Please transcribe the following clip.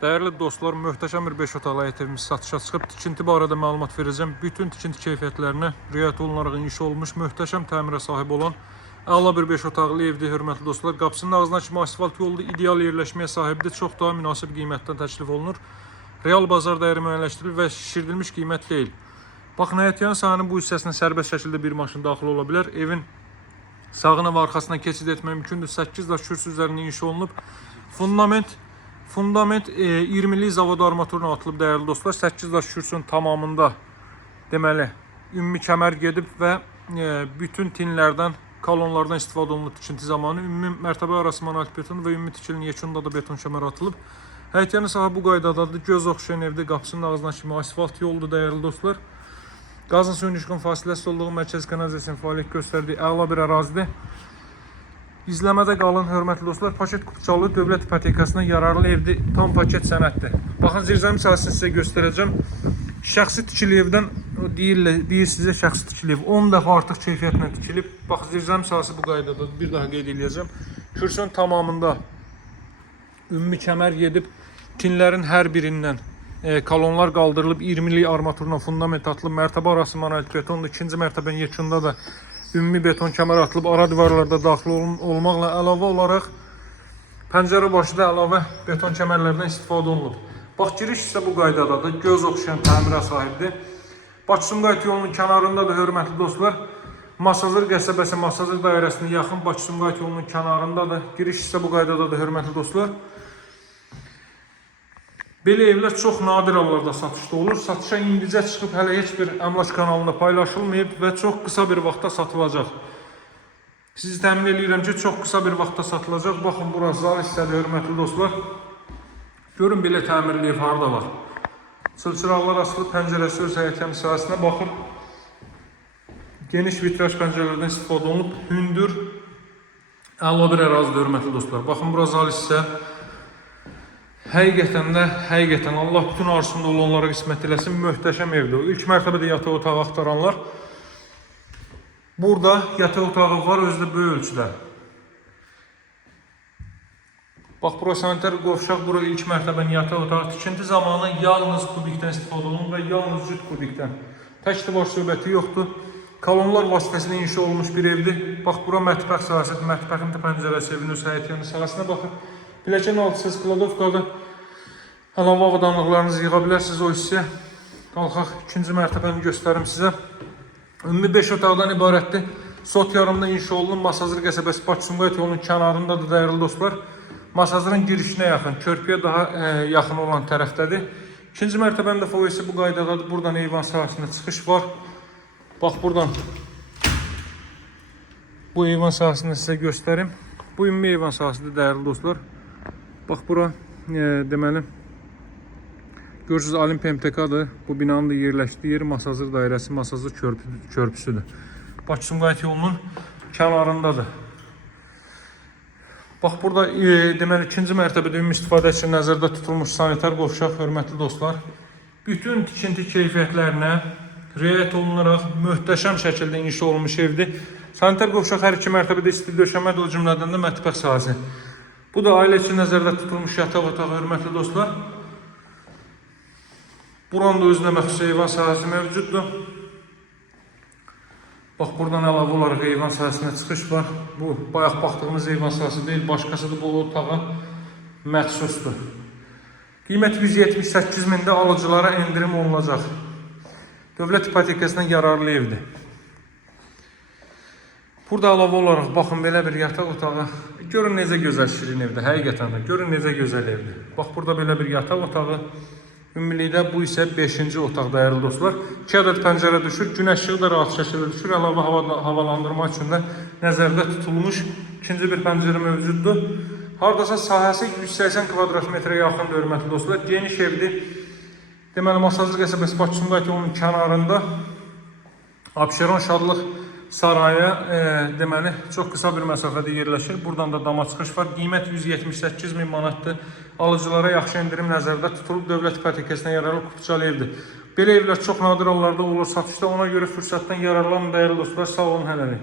Değerli dostlar, möhtəşəm bir 5 otaqlı həyət evimiz satışa çıxıb. Tikinti barədə məlumat verəcəm. Bütün tikinti keyfiyyətlərinə riayət olunaraq inşa olmuş, möhtəşəm təmirə sahib olan əla bir 5 otaqlı evdir, hörmətli dostlar. Qapısının ağzına kimi asfalt yolda ideal yerləşməyə sahibdir. Çox daha münasib qiymətdən təklif olunur. Real bazar dəyəri müəyyənləşdirilir və şişirdilmiş qiymət deyil. Baxın, həyətyanı sahənin bu hissəsinə sərbəst şəkildə bir maşın daxil ola bilər. Evin sağına və arxasına keçid etmək mümkündür. 8 daş kürsü üzərində inşa olunub. Fundament 20'lik zavod armaturuna atılıb değerli dostlar. 8 daş kürsünün tamamında deməli ümumi kəmər gedib və bütün tinlərdən, kolonlardan istifadə olunub tikinti zamanı. Ümumi mərtəbə arası monolit beton və ümumi tikilinin yekununda da beton kəmər atılıb. Həyətyanı sahə bu qaydadadır. Göz oxşayan evdə qapısının ağzına kimi asfalt yoldur değerli dostlar. Qazın suyun işğın fasiləsi olduğu mərkəzi kanalizasiyanın fəaliyyət göstərdiyi əla bir ərazidir. İzləmədə qalın, hörmətli dostlar. Paket Qupçalı dövlət ipotekasına yararlı evdir. Tam paket sənəddir. Baxın, zirzəmi sahəsini sizə göstərəcəm. Şəxsi tikili evdən deyir sizə şəxsi tikili ev. 10 dəfə artıq keyfiyyətlə tikilib. Baxın, zirzəmi sahəsi bu qaydadadır. Bir daha qeyd edəcəm. Kürsünün tamamında ümumi kəmər gedib. Tinlərin hər birindən kolonlar qaldırılıb. 20'lik armaturla fundament atılıb. Mərtəbə arası monolit betondur. İkinci mərtəbənin yekunda da ümumi beton kəmər atılıb, ara divarlarda daxil olmaqla əlavə olaraq pəncərə başında əlavə beton kəmərlərdən istifadə olunub. Bax, giriş isə bu qaydadadır. Göz oxşayan təmirə sahibdir. Bakı-Sumqayıt yolunun kənarındadır, hörmətli dostlar. Masazır qəsəbəsi, Masazır dairəsinə yaxın Bakı-Sumqayıt yolunun kənarındadır. Giriş isə bu qaydadadır, hörmətli dostlar. Belə evlər çox nadir hallarda satışda olur. Satışa indicə çıxıb hələ heç bir əmlak kanalında paylaşılmayıb və çox qısa bir vaxtda satılacaq. Sizi təmin edirəm ki, çox qısa bir vaxtda satılacaq. Baxın, burası zal hissədir, hörmətli dostlar. Görün, belə təmirli ev harada var. Çılçıraqlar asılıb, pəncərəsi öz həyətyanı sahəsinə baxır. Geniş vitraj pəncərələrdən istifadə olunub. Hündür, əla bir ərazidir, hörmətli dostlar. Baxın, burası zal hissə. Həqiqətən Allah bütün arzusunda olanlara qismət eləsin, möhtəşəm evdir. İlk mərtəbədə yataq otağı axtaranlar, burada yataq otağı var, özü də böyük ölçüdə. Bax, bura sanitar qovşaq, bura ilk mərtəbənin yataq otağı. Tikinti zamanı yalnız kubikdən istifadə olunur və yalnız cüt kubikdən. Tək divar söhbəti yoxdur. Kolonlar vasitəsilə inşa olmuş bir evdir. Bax, bura mətbəx sahəsidir. Mətbəxin də pəncərəsi evin öz həyətyanı sahəsinə baxır. Pilləkən altısız kladovkada əlavə avadanlıqlarınızı yığa bilərsiniz o hissə. Qalxaq, ikinci mərtəbəni göstərim sizə. Ümumi 5 otaqdan ibarətdir. Sot yarımda inşa olunub. Masazır qəsəbəsi Bakı-Sumqayıt yolunun kənarındadır, dəyərli dostlar. Masazırın girişinə yaxın, körpüyə daha yaxın olan tərəfdədir. İkinci mərtəbənin də foyesi bu qaydadadır. Buradan eyvan sahəsində çıxış var. Bax, buradan bu eyvan sahəsində sizə göstərim. Bu ümumi eyvan sahəsidir, dəyərli dostlar. Bax, bura deməli görürsünüz, Olimpiya MTK-dır. Bu binanın da yerləşdiyi yer Masazır dairəsi, Masazır körpüsüdür. Bakı-Sumqayıt yolunun kənarındadır. Bax, burada deməli ikinci mərtəbədə ümumi istifadə üçün nəzərdə tutulmuş sanitar qovşaq, hörmətli dostlar. Bütün tikinti keyfiyyətlərinə riayət olunaraq möhtəşəm şəkildə inşa olunmuş evdir. Sanitar qovşaq hər iki mərtəbədə isti döşəmədir, o cümlədən də mətbəx sahəsi. Bu da ailə üçün nəzərdə tutulmuş yataq otağı, hörmətli dostlar. Buranın da özünə məxsus eyvan sahəsi mövcuddur. Bax, buradan əlavə olaraq eyvan sahəsinə çıxış var. Bu, bayaq baxdığımız eyvan sahəsi deyil, başqasıdır, bu otağa məxsusdur. Qiymət 178 mində alıcılara endirim olunacaq. Dövlət ipotekasına yararlı evdir. Burada əlavə olaraq baxın, belə bir yataq otağı. Görün necə gözəl şirin evdir, həqiqətən də. Görün necə gözəl evdir. Bax, burada belə bir yataq otağı. Ümumilikdə bu isə 5-ci otaq, dəyərli dostlar. 2 ədəd pəncərə düşür, günəş işığı da rahat şəkildə düşür. Əlavə havalandırma üçün də nəzərdə tutulmuş ikinci bir pəncərə mövcuddur. Hardasa sahəsi 180 kvadrat metrə yaxındır, hörmətli dostlar. Geniş evdir. Deməli, Masazır qəsəbəsi Bakı-Sumqayıt yolunun kənarında Abşeron Şadlıq sarayı deməli çox qısa bir məsafədə yerləşir. Buradan da dama çıxış var. Qiymət 178 min manatdır. Alıcılara yaxşı endirim nəzərdə tutulub. Dövlət ipotekasına yararlı Qupçalı evdir. Belə evlər çox nadir hallarda olur satışda. Ona görə fürsətdən yararlanın, dəyərli dostlar. Sağ olun, hələlik.